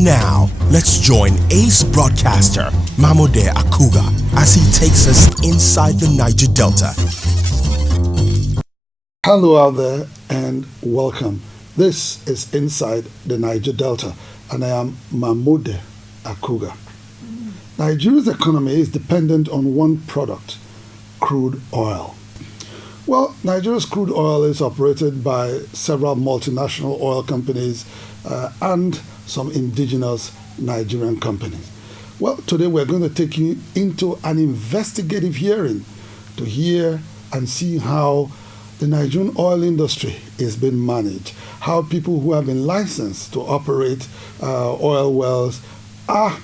And now, let's join ace broadcaster Mamode Akugha as he takes us inside the Niger Delta. Hello out there and welcome. This is Inside the Niger Delta and I am Mamode Akugha. Nigeria's economy is dependent on one product, crude oil. Well, Nigeria's crude oil is operated by several multinational oil companies and some indigenous Nigerian companies. Well, today we're going to take you into an investigative hearing to hear and see how the Nigerian oil industry is being managed, how people who have been licensed to operate oil wells are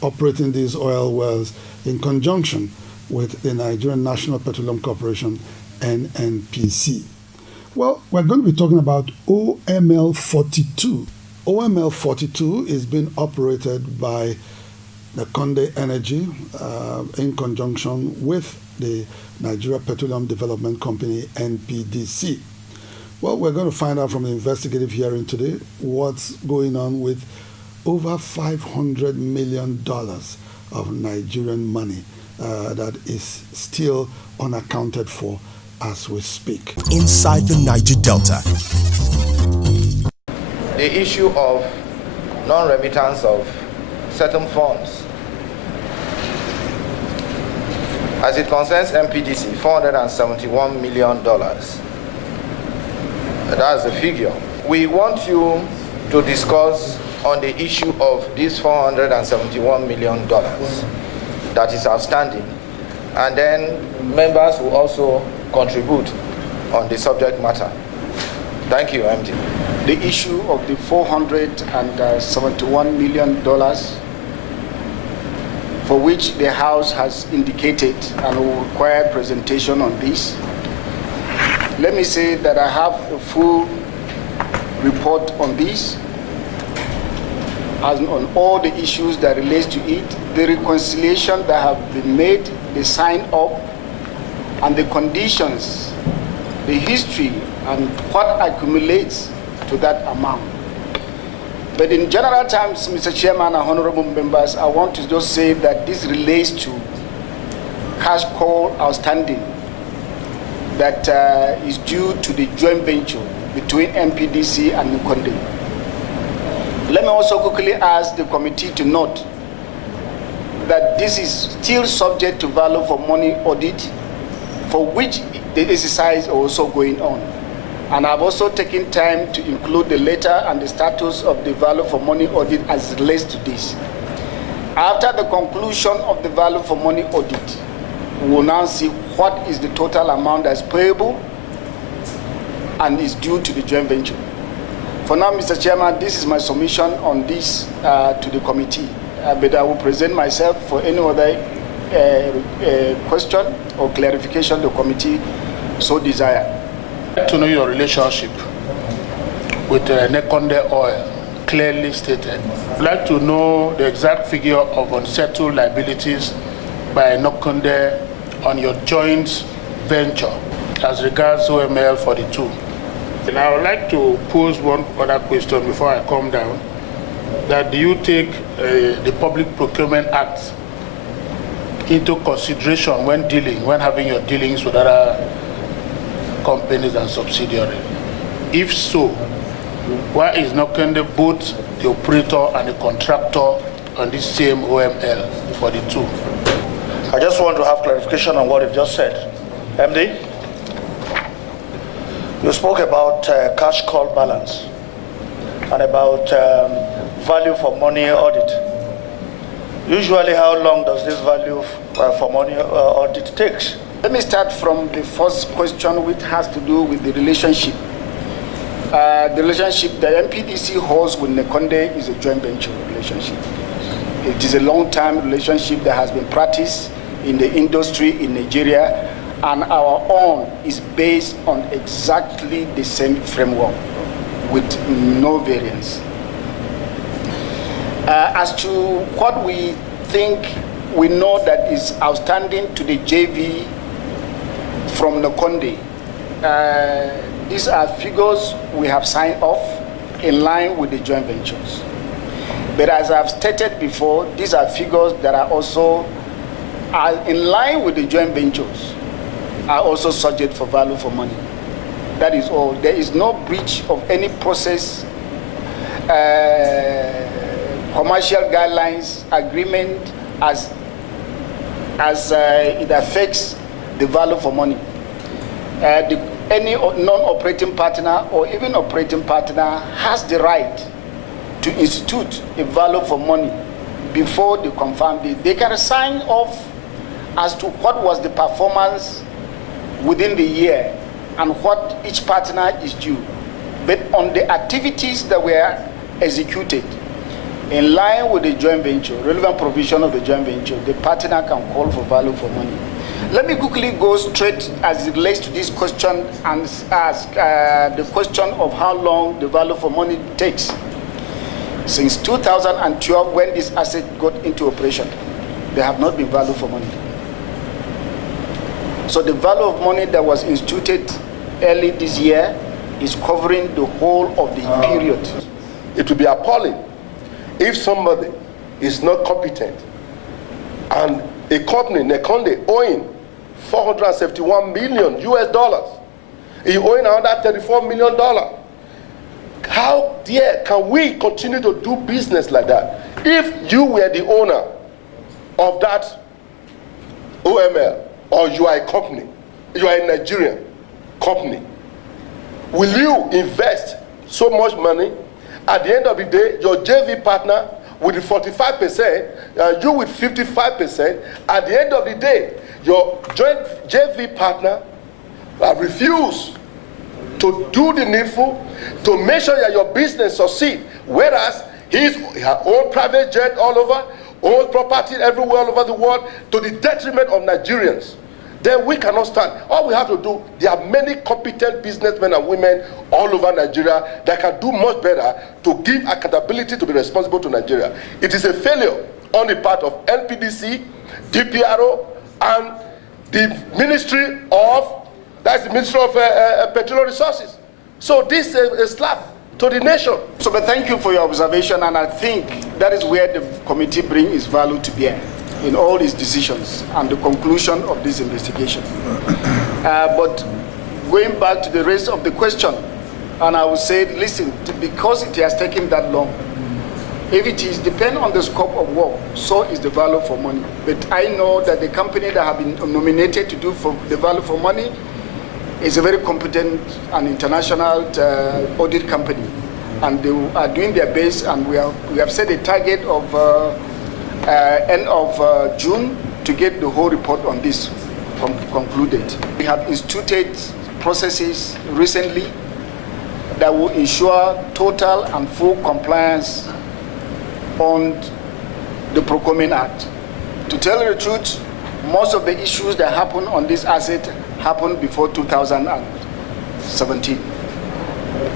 operating these oil wells in conjunction with the Nigerian National Petroleum Corporation, Nnpc. Well, we're going to be talking about OML 42. OML 42 is being operated by the Conde Energy in conjunction with the Nigeria Petroleum Development Company, NPDC. Well, we're going to find out from the investigative hearing today what's going on with over $500 million of Nigerian money that is still unaccounted for as we speak. Inside the Niger Delta. The issue of non-remittance of certain funds. As it concerns MPDC, $471 million. That's the figure. We want you to discuss on the issue of this $471 million that is outstanding. And then members will also contribute on the subject matter. Thank you, MD. The issue of the $471 million for which the House has indicated and will require presentation on this. Let me say that I have a full report on this, as on all the issues that relates to it, the reconciliation that have been made, the sign up, and the conditions, the history, and what accumulates to that amount. But in general terms, Mr. Chairman and honorable members, I want to just say that this relates to cash call outstanding that is due to the joint venture between MPDC and Nkonde. Let me also quickly ask the committee to note that this is still subject to value for money audit, for which the exercise is also going on. And I've also taken time to include the letter and the status of the value for money audit as it relates to this. After the conclusion of the value for money audit, we will now see what is the total amount that's payable and is due to the joint venture. For now, Mr. Chairman, this is my submission on this to the committee. But I will present myself for any other question or clarification the committee so desire. To know your relationship with Nkonde Oil, clearly stated. I'd like to know the exact figure of unsettled liabilities by Nkonde on your joint venture as regards OML 42. And I would like to pose one other question before I come down. That do you take the Public Procurement Act into consideration when having your dealings with other companies and subsidiaries? If so, why is Nkonde both the operator and the contractor on this same OML 42? I just want to have clarification on what you've just said. MD, you spoke about cash call balance and about value for money audit. Usually, how long does this value for money audit take? Let me start from the first question, which has to do with the relationship. The relationship that MPDC holds with Nkonde is a joint venture relationship. It is a long-term relationship that has been practiced in the industry in Nigeria, and our own is based on exactly the same framework with no variance. As to what we think we know that is outstanding to the JV from Nkonde, these are figures we have signed off in line with the joint ventures. But as I've stated before, these are figures that are also in line with the joint ventures, are also subject for value for money. That is all. There is no breach of any process, commercial guidelines, agreement as it affects the value for money. Any non-operating partner or even operating partner has the right to institute a value for money before the confirmed date. They can sign off as to what was the performance within the year and what each partner is due. But on the activities that were executed in line with the joint venture, relevant provision of the joint venture, the partner can call for value for money. Let me quickly go straight as it relates to this question and ask the question of how long the value for money takes. Since 2012, when this asset got into operation, there have not been value for money. So the value of money that was instituted early this year is covering the whole of the period. It would be appalling if somebody is not competent and a company, Nekonde, owing $471 million US, is owing another $34 million. How dare can we continue to do business like that? If you were the owner of that OML, or you are a company, you are a Nigerian company, will you invest so much money? At the end of the day, your JV partner with 45%, you with 55%. At the end of the day, your joint JV partner refuse to do the needful to make sure that your business succeed. Whereas he owns private jet all over, owns property everywhere all over the world, to the detriment of Nigerians. Then we cannot stand. All we have to do, there are many competent businessmen and women all over Nigeria that can do much better to give accountability to be responsible to Nigeria. It is a failure on the part of NPDC, DPRO, and the Ministry of, that's the Ministry of Petroleum Resources. So this is a slap to the nation. So but thank you for your observation, and I think that is where the committee brings its value to bear in all its decisions and the conclusion of this investigation. But going back to the rest of the question, and I would say, listen, because it has taken that long, if it is depend on the scope of work, so is the value for money. But I know that the company that have been nominated to do for the value for money is a very competent and international audit company, and they are doing their best, and we have set a target of end of June to get the whole report on this concluded. We have instituted processes recently that will ensure total and full compliance on the Procurement Act. To tell you the truth, most of the issues that happen on this asset happened before 2017.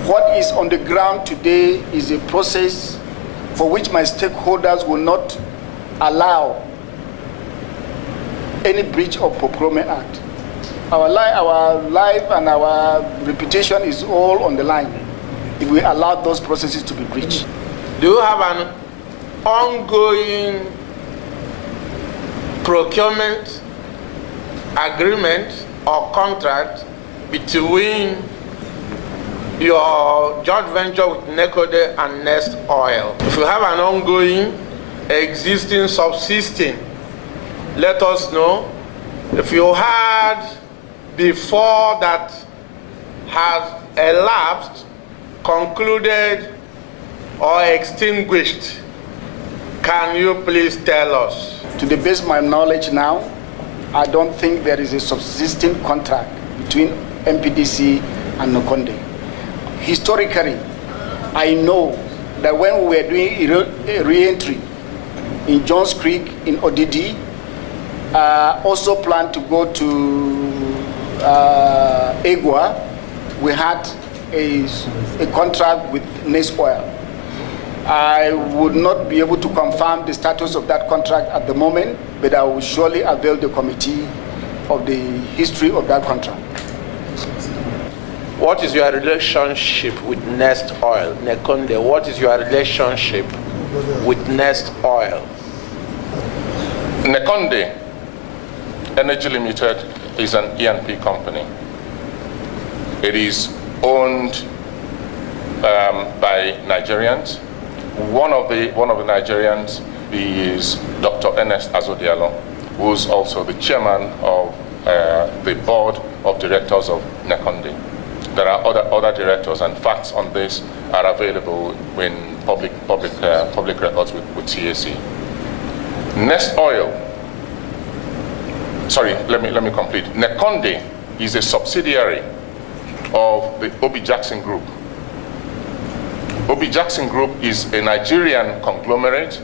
What is on the ground today is a process for which my stakeholders will not allow any breach of Procurement Act. Our life and our reputation is all on the line if we allow those processes to be breached. Do you have an ongoing procurement agreement or contract between your joint venture with Nekonde and Nest Oil? If you have an ongoing, existing, subsisting, let us know. If you had before that has elapsed, concluded, or extinguished, can you please tell us? To the best of my knowledge now, I don't think there is a subsisting contract between NPDC and Nekonde. Historically, I know that when we were doing re-entry in Jones Creek in ODD, also planned to go to Akugha, we had a contract with Nest Oil. I would not be able to confirm the status of that contract at the moment, but I will surely avail the committee of the history of that contract. What is your relationship with Nest Oil, Nekonde? What is your relationship? with Nest Oil? Nkonde Energy Limited is an E&P company. It is owned by Nigerians. One of the Nigerians is Dr. Ernest Azodialo, who's also the chairman of the board of directors of Nkonde. There are other directors, and facts on this are available in public records with CAC. Nest Oil. Sorry, let me complete. Nkonde is a subsidiary of the Obi Jackson Group. Obi Jackson Group is a Nigerian conglomerate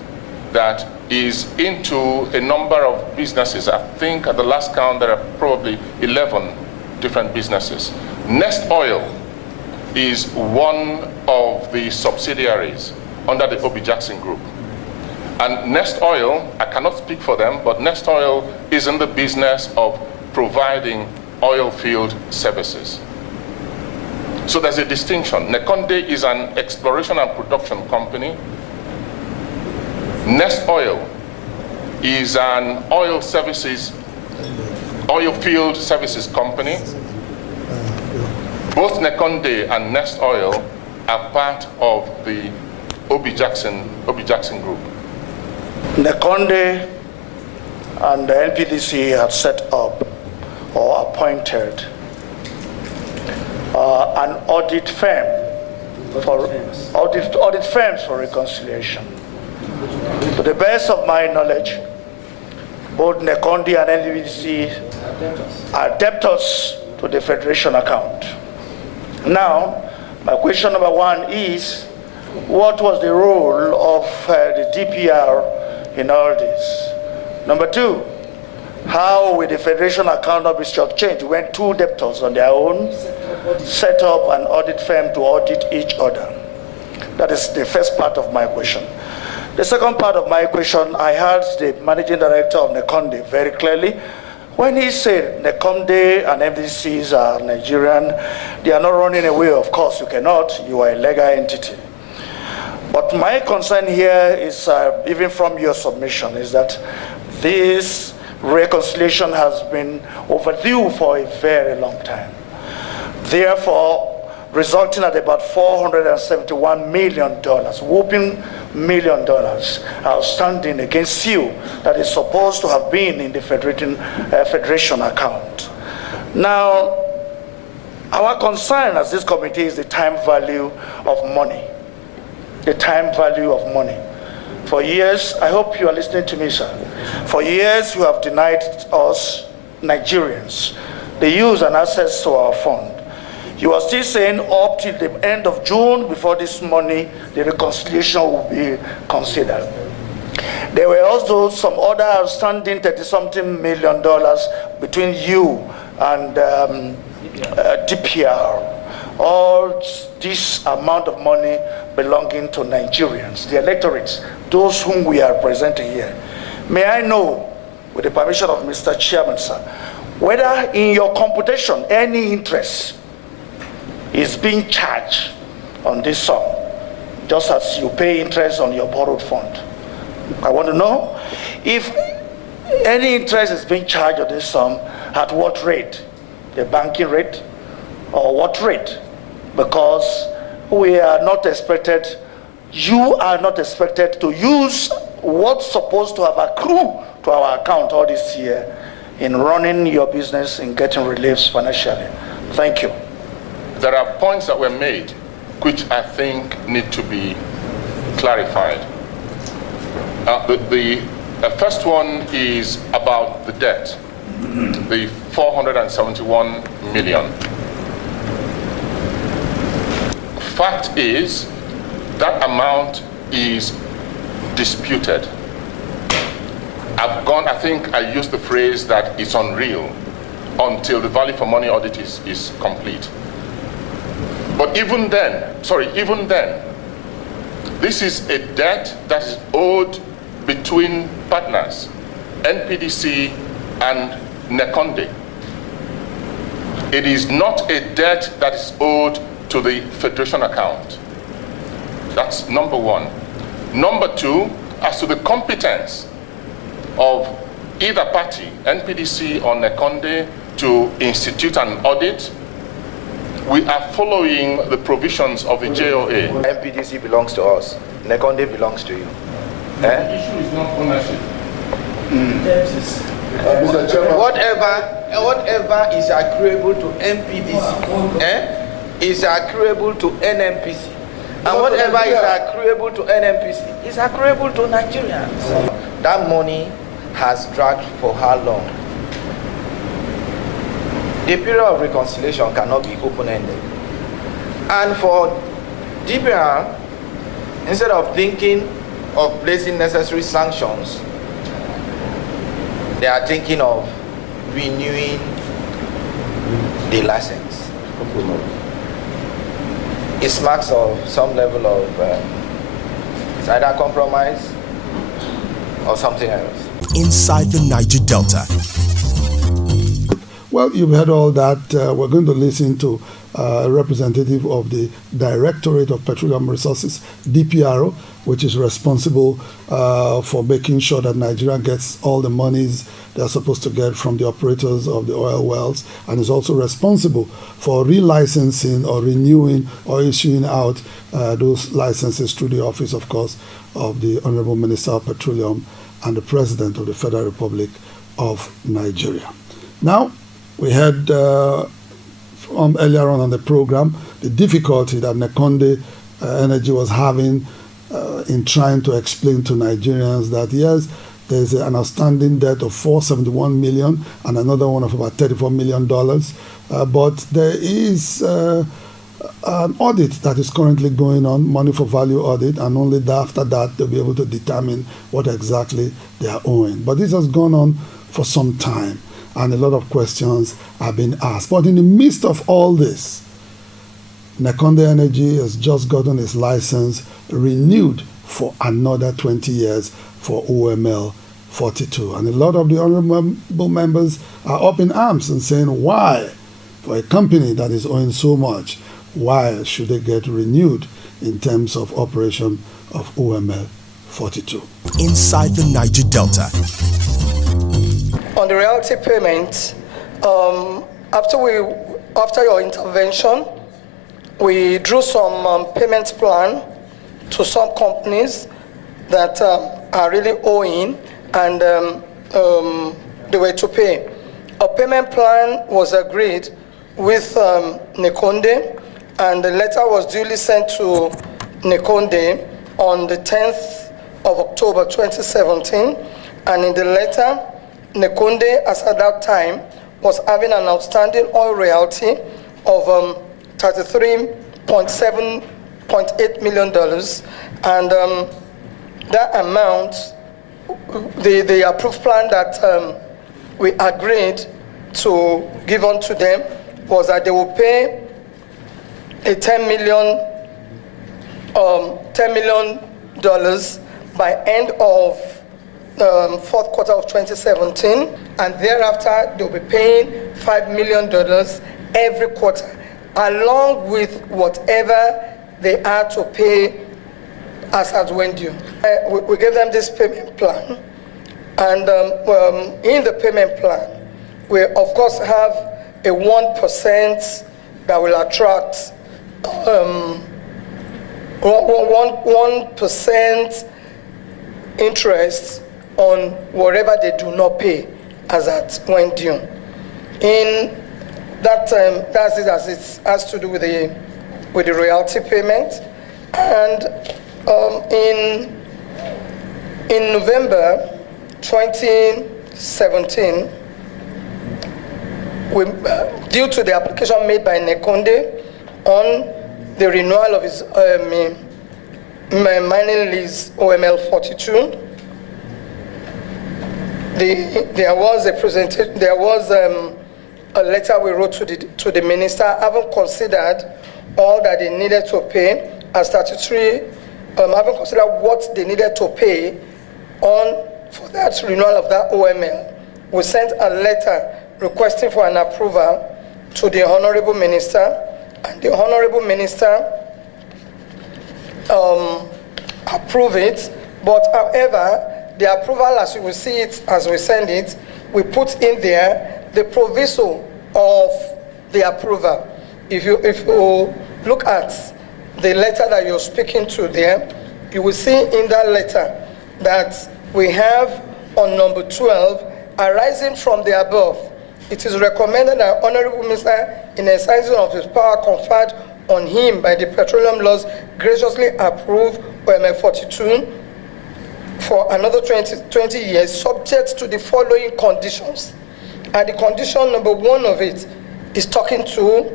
that is into a number of businesses. I think at the last count there are probably 11 different businesses. Nest Oil is one of the subsidiaries under the Obi Jackson Group. And Nest Oil, I cannot speak for them, but Nest Oil is in the business of providing oil field services. So there's a distinction. Nkonde is an exploration and production company. Nest Oil is an oil field services company. Both Nkonde and Nest Oil are part of the Obi Jackson Group. Nkonde and the Nnpc have set up or appointed an audit firm for audit firms for reconciliation. To the best of my knowledge, both Nkonde and Nnpc are debtors to the Federation account. Now, my question number one is, what was the role of the DPR in all this? Number two, how will the Federation account not be shortchanged when two debtors on their own set up an audit firm to audit each other? That is the first part of my question. The second part of my question, I heard the managing director of Nkonde very clearly when he said Nkonde and MDCs are Nigerian. They are not running away. Of course, you cannot. You are a legal entity. But my concern here is, even from your submission, is that this reconciliation has been overdue for a very long time. Therefore, resulting at about $471 million, whooping $1 million outstanding against you that is supposed to have been in the Federation account. Now, our concern as this committee is the time value of money. The time value of money. For years, I hope you are listening to me, sir. For years, you have denied us, Nigerians, the use and access to our fund. You are still saying up till the end of June, before this money, the reconciliation will be considered. There were also some other outstanding $30-something million between you and DPR. All this amount of money belonging to Nigerians, the electorates, those whom we are presenting here. May I know, with the permission of Mr. Chairman, sir, whether in your computation any interest is being charged on this sum, just as you pay interest on your borrowed fund. I want to know if any interest is being charged on this sum, at what rate? The banking rate, or what rate? Because we are not expected, you are not expected to use what's supposed to have accrued to our account all this year in running your business and getting reliefs financially. Thank you. There are points that were made which I think need to be clarified. The first one is about the debt, the $471 million. Fact is, that amount is disputed. I think I used the phrase that it's unreal until the value for money audit is complete. But even then, this is a debt that is owed between partners, NPDC and Nkonde. It is not a debt that is owed to the Federation account. That's number one. Number two, as to the competence of either party, NPDC or Nnekonde, to institute an audit, we are following the provisions of the JOA. NPDC belongs to us. Nnekonde belongs to you. The issue is not ownership. Mr. Chairman. Whatever is accruable to NPDC is accruable to Nnpc. And whatever is accruable to Nnpc is accruable to Nigerians. That money has dragged for how long? The period of reconciliation cannot be open-ended. And for DPR, instead of thinking of placing necessary sanctions, they are thinking of renewing the license. It smacks of some level of it's either compromise or something else. Inside the Niger Delta. Well, you've heard all that. We're going to listen to a representative of the Directorate of Petroleum Resources, DPRO, which is responsible for making sure that Nigeria gets all the monies they're supposed to get from the operators of the oil wells, and is also responsible for relicensing or renewing or issuing out those licenses through the office, of course, of the Honorable Minister of Petroleum and the President of the Federal Republic of Nigeria. Now, we heard from earlier on the program the difficulty that Nnekonde Energy was having in trying to explain to Nigerians that yes, there's an outstanding debt of $471 million and another one of about $34 million, but there is an audit that is currently going on, money for value audit, and only after that they'll be able to determine what exactly they are owing. But this has gone on for some time, and a lot of questions have been asked. But in the midst of all this, Nnekonde Energy has just gotten its license renewed for another 20 years for OML 42. And a lot of the honorable members are up in arms and saying, why, for a company that is owing so much, why should they get renewed in terms of operation of OML 42? Inside the Niger Delta. On the royalty payment, after your intervention, we drew some payment plan to some companies that are really owing, and they were to pay. A payment plan was agreed with Nnekonde, and the letter was duly sent to Nnekonde on the 10th of October 2017, and in the letter, Nnekonde, as at that time, was having an outstanding oil royalty of $33.8 million, and that amount, the approved plan that we agreed to give on to them was that they will pay a $10 million by end of fourth quarter of 2017, and thereafter they'll be paying $5 million every quarter, along with whatever they are to pay as at when due. We gave them this payment plan, and in the payment plan, we of course have a 1% that will attract 1% interest on whatever they do not pay as at when due. In that that's it, as it has to do with the royalty payment. And in November 2017, due to the application made by Nnekonde on the renewal of his mining lease OML 42, there was a letter we wrote to the minister, having considered all that they needed to pay as statutory, having considered what they needed to pay for that renewal of that OML. We sent a letter requesting for an approval to the Honorable Minister, and the Honorable Minister approve it, but however, the approval, as you will see it, as we send it, we put in there the proviso of the approval. If you look at the letter that you're speaking to there, you will see in that letter that we have on number 12, arising from the above, it is recommended that Honorable Minister, in exercising of his power conferred on him by the petroleum laws, graciously approve OML 42 for another 20 years, subject to the following conditions. And the condition number 1 of it is talking to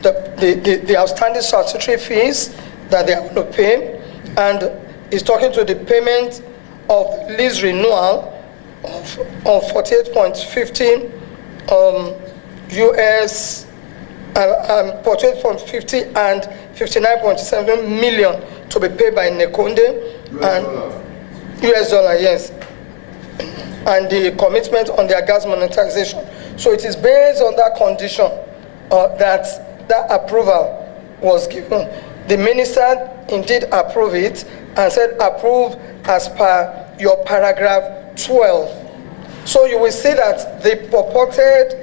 the outstanding statutory fees that they are going to pay, and is talking to the payment of lease renewal of 48.15 US 48.50 and 59.7 million to be paid by Nkonde and US dollar, yes, and the commitment on their gas monetization. So it is based on that condition that approval was given. The minister indeed approved it and said approve as per your paragraph 12. So you will see that the purported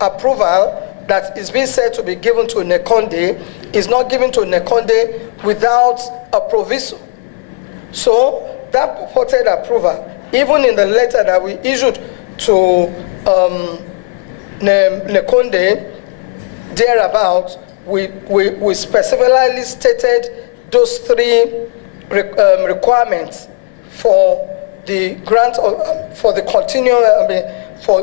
approval that is being said to be given to Nkonde is not given to Nkonde without a proviso. So that purported approval, even in the letter that we issued to Nkonde, thereabout, we specifically stated those 3 requirements for the grant of, for the continual, for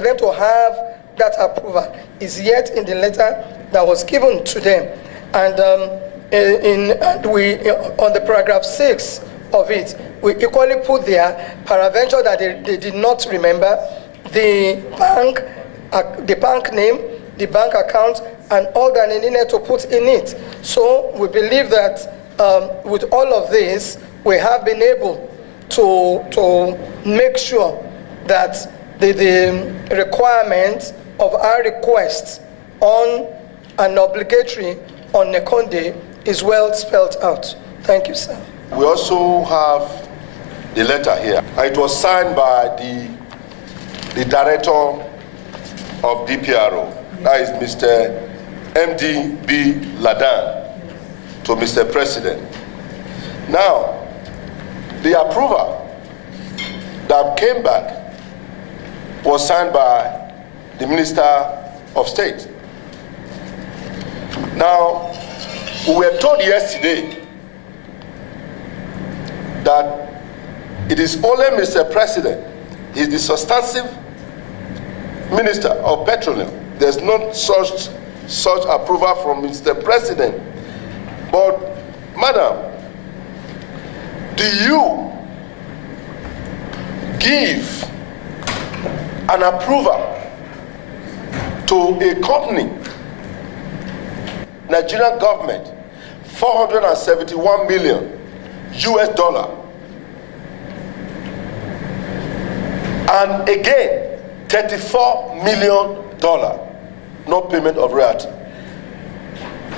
them to have that approval is yet in the letter that was given to them. And on the paragraph 6 of it, we equally put there, peradventure that they did not remember the bank name, the bank account, and all that they needed to put in it. So we believe that with all of this, we have been able to make sure that the requirements of our request on an obligatory on Nkonde is well spelled out. Thank you, sir. We also have the letter here. It was signed by the director of DPRO, that is Mr. MD.B. Ladan, to Mr. President. Now, the approval that came back was signed by the Minister of State. Now, we were told yesterday that it is only Mr. President, he's the substantive Minister of Petroleum. There's not such approval from Mr. President. But, Madam, do you give an approval to a company, Nigerian government, 471 million US dollar, and again, $34 million, no payment of royalty?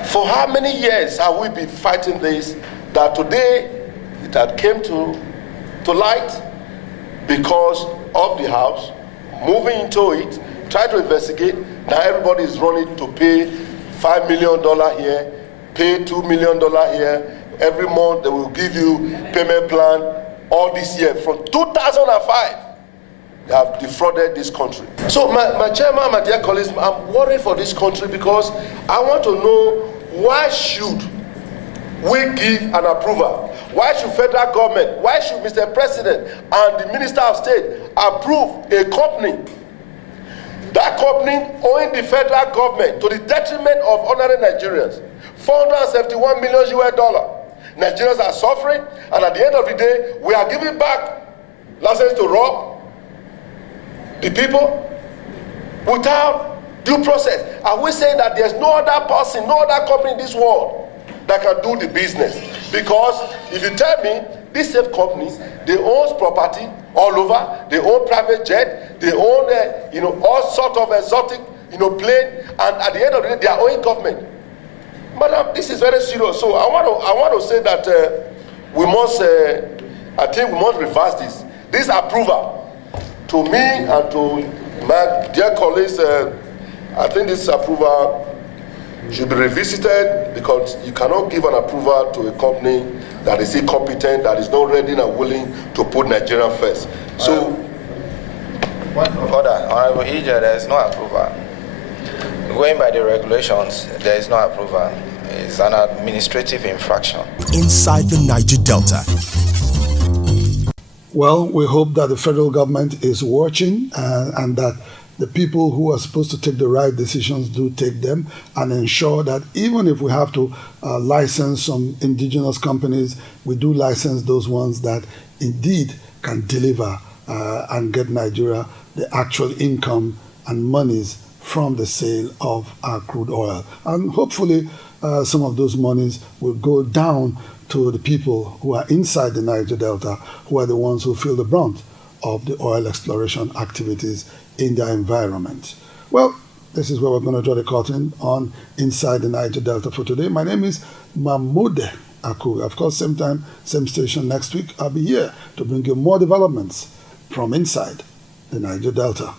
For how many years have we been fighting this, that today it had came to light because of the House moving into it, try to investigate. Now everybody is running to pay $5 million here, pay $2 million here. Every month they will give you payment plan. All this year, from 2005, they have defrauded this country. So my chairman, my dear colleagues, I'm worried for this country because I want to know, why should we give an approval? Why should federal government, why should Mr. President and the Minister of State approve a company, that company owing the federal government to the detriment of ordinary Nigerians, 471 million US dollar. Nigerians are suffering, and at the end of the day, we are giving back license to rob the people without due process. Are we saying that there's no other person, no other company in this world that can do the business? Because if you tell me, these same companies, they own property all over, they own private jet, they own all sorts of exotic plane, and at the end of the day, they are owing government. Madam, this is very serious. So I want to say that we must, I think we must reverse this. This approval, to me and to my dear colleagues, I think this approval should be revisited, because you cannot give an approval to a company that is incompetent, that is not ready and willing to put Nigeria first. So, Honorable EJ, there is no approval. Going by the regulations, there is no approval. It's an administrative infraction. Inside the Niger Delta. Well, we hope that the federal government is watching and that the people who are supposed to take the right decisions do take them, and ensure that even if we have to license some indigenous companies, we do license those ones that indeed can deliver and get Nigeria the actual income and monies from the sale of our crude oil. And hopefully some of those monies will go down to the people who are inside the Niger Delta, who are the ones who feel the brunt of the oil exploration activities in their environment. Well, this is where we're going to draw the curtain on Inside the Niger Delta for today. My name is Mamode Akugha. Of course, same time, same station next week. I'll be here to bring you more developments from inside the Niger Delta.